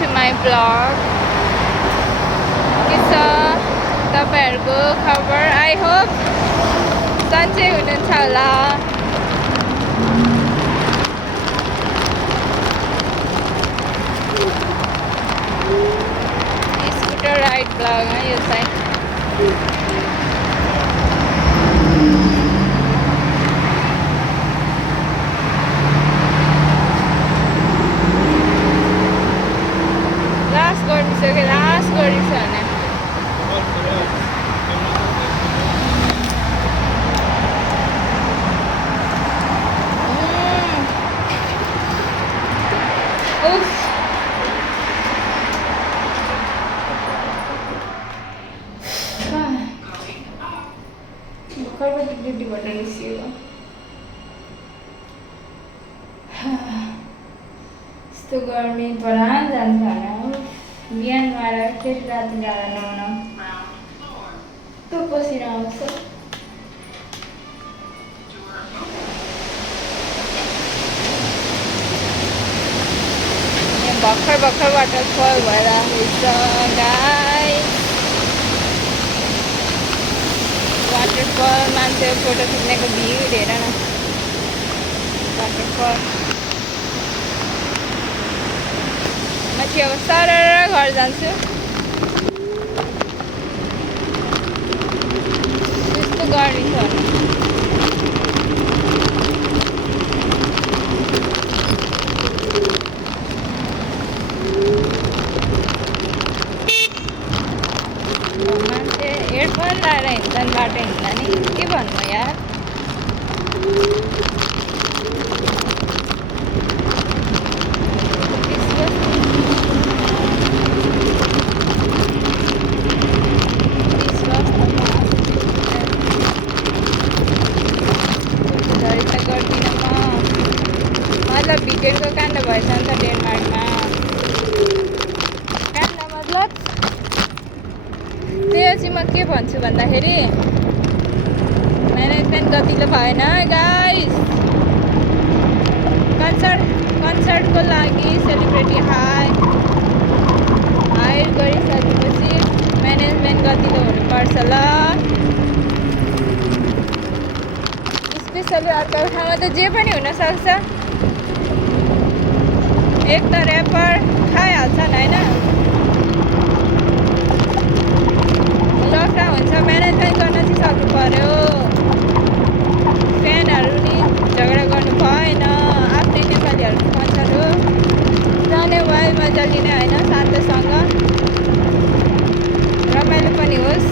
to my vlog. के छ तपाईहरुको खबर? I hope सन्चै हुनुहुन्छ होला। स्कुटर राइड vlog है यो चाहिँ। लास्ट गरिन्छ भने भर्खरबाट ड्युटीबाट निस्कियो। यस्तो गर्मी बढान जान्छ भने बिहान नुहाएर फेरि राति जाँदा नुहाउन त्यो पसिना आउँछ। भर्खर वाटरफल भइरहेको छ गाइस। वाटरफल मान्छे फोटो खिच्नेको भिड हेर न। वाटरफल माथि अब सरर घर जान्छु। त्यस्तो गर्मी छ मान्छे हेडफोन लाएर हिँड्छन् बाटो हिँड्दा नि के भन्नु यार। मतलब भिडियोको काण्ड भएछ नि त डेनमार्कमा। काण्ड मतलब त्यही चाहिँ म के भन्छु भन्दाखेरि म्यानेजमेन्ट गतिलो भएन गाइस। कन्सर्टको लागि सेलिब्रिटी हायर गरिसकेपछि म्यानेजमेन्ट गतिलो हुनुपर्छ ल। स्पेसली अर्को ठाउँमा त जे पनि हुनसक्छ। एक त ऱ्यापर खाइहाल्छन् होइन। लकडाउन हुन्छ म्यानेजमेन्ट गर्न चाहिँ सक्नु पर्यो। फ्यानहरू नि झगडा गर्नु भएन। आफ्नै नेपालीहरूको कन्सर्ट हो जाने भयो मजाले नै होइन शान्तसँग रमाइलो पनि होस्।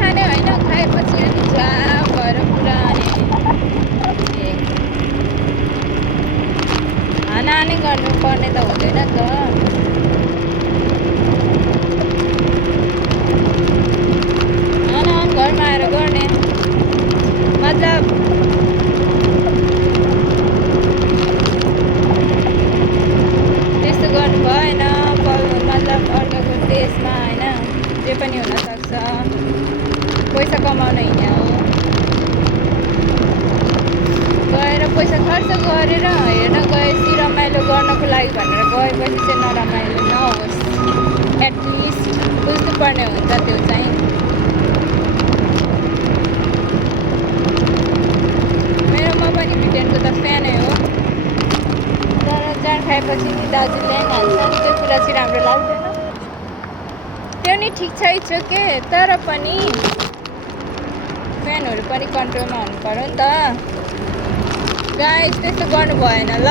खाने होइन खाएपछि अनि जाम भएर पुरा हानाहानी गर्नुपर्ने त हुँदैन नि त। हानाहान घरमा आएर गर्ने मतलब त्यस्तो गर्नु भएन। मतलब अर्काको देशमा होइन जे पनि हुनसक्छ। पैसा कमाउन हिँड्ने हो। गएर पैसा खर्च गरेर हेर्न गएपछि रमाइलो गर्नको लागि भनेर गएपछि चाहिँ नरमाइलो नहोस्। एटलिस्ट बुझ्नुपर्ने हुन्छ त्यो चाहिँ। मेरोमा पनि ब्रिटेनको त फ्यानै हो। तर जान खाएपछि नि दाजुले हाल्छन् त्यो कुरा चाहिँ राम्रो लाग्दैन। त्यो नि ठिक छ इट्स ओके। तर पनि फ्यानहरू पनि कन्ट्रोलमा हुनु पर्यो नि त गाइस। त्यस्तो गर्नु भएन ल।